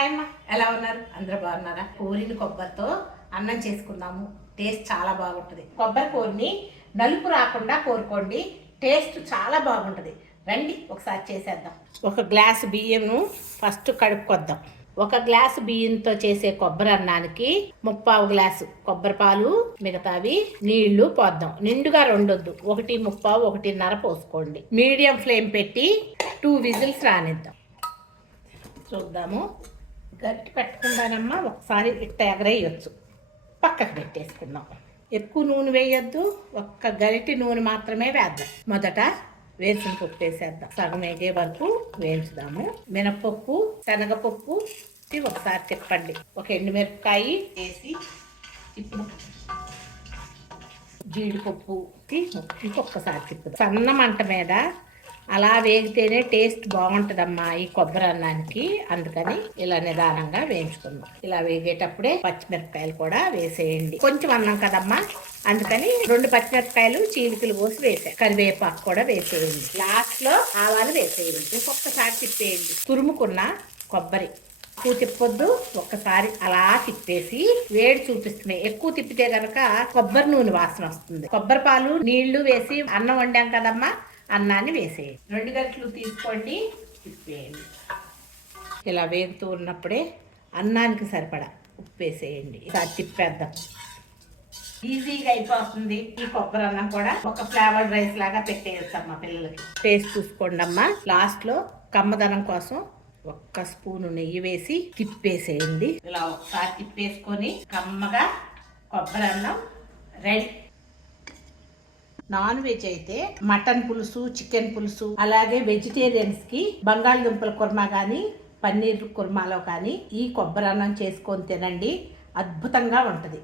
Hi అమ్మ ఎలా ఉన్నారు? అందరూ బాగున్నారా? కోరిని కొబ్బరితో అన్నం చేసుకుందాము. టేస్ట్ చాలా బాగుంటుంది. కొబ్బరి కూరని నలుపు రాకుండా కోరుకోండి. టేస్ట్ చాలా బాగుంటుంది. రండి ఒకసారి చేసేద్దాం. ఒక గ్లాసు బియ్యము ఫస్ట్ కడుక్కొద్దాం. ఒక గ్లాసు బియ్యంతో చేసే కొబ్బరి అన్నానికి ముప్పావు గ్లాసు కొబ్బరి పాలు మిగతావి నీళ్ళు పోద్దాం. నిండుగా రెండొద్దు. ఒకటి ముప్పావు ఒకటిన్నర పోసుకోండి. మీడియం ఫ్లేమ్ పెట్టి టూ విజిల్స్ రానిద్దాం. చూద్దాము. గరిటి పెట్టకుండానమ్మా ఒకసారి ఇట్ట ఎగరేయచ్చు. పక్కకు పెట్టేసుకుందాం. ఎక్కువ నూనె వేయొద్దు ఒక్క గరిటి నూనె మాత్రమే వేద్దాం. మొదట వేసిన పప్పు వేసేద్దాం. సగం వేగే వరకు వేయించుదాము. మినపప్పు శనగపప్పు ఒకసారి తిప్పండి. ఒక ఎండుమిరపకాయ వేసి ఇప్పుడు జీడిపప్పు ఇంకొకసారి తిప్పుదాం. సన్న మంట మీద అలా వేగితేనే టేస్ట్ బాగుంటుందమ్మా ఈ కొబ్బరి అన్నానికి. అందుకని ఇలా నిదానంగా వేయించుకుందాం. ఇలా వేగేటప్పుడే పచ్చిమిరపకాయలు కూడా వేసేయండి. కొంచెం అన్నం కదమ్మా. అందుకని రెండు పచ్చిమిరపకాయలు చీలికలు పోసి వేసాయి కరివేపాకు కూడా వేసేయండి. లాస్ట్లో ఆవాలు వేసేయండి. ఇంకొకసారి తిప్పేయండి. తురుముకున్న కొబ్బరి. ఎక్కువ తిప్పొద్దు. ఒక్కసారి అలా తిప్పేసి వేడి చూపిస్తున్నాయి ఎక్కువ తిప్పితే గనక కొబ్బరి నూనె వాసన వస్తుంది. కొబ్బరి పాలు నీళ్ళు వేసి అన్నం వండాం కదమ్మా. అన్నాన్ని వేసేయండి. రెండు గంటలు తీసుకోండి తిప్పేయండి ఇలా వేగుతూ ఉన్నప్పుడే అన్నానికి సరిపడా ఉప్పు వేసేయండి. ఇలా తిప్పేద్దాం. ఈజీగా అయిపోతుంది ఈ కొబ్బరి అన్నం కూడా. ఒక ఫ్లేవర్డ్ రైస్ లాగా పెట్టేయచ్చమ్మా పిల్లలకి. టేస్ట్ చూసుకోండి అమ్మా లాస్ట్లో కమ్మదనం కోసం ఒక్క స్పూను నెయ్యి వేసి తిప్పేసేయండి. ఇలా ఒకసారి తిప్పేసుకొని కమ్మగా కొబ్బరి అన్నం రెడీ. నాన్ వెజ్ అయితే మటన్ పులుసు చికెన్ పులుసు అలాగే వెజిటేరియన్స్కి బంగాళదుంపల కుర్మా కానీ పన్నీర్ కుర్మాలో కానీ ఈ కొబ్బరి అన్నం చేసుకొని తినండి. అద్భుతంగా ఉంటుంది.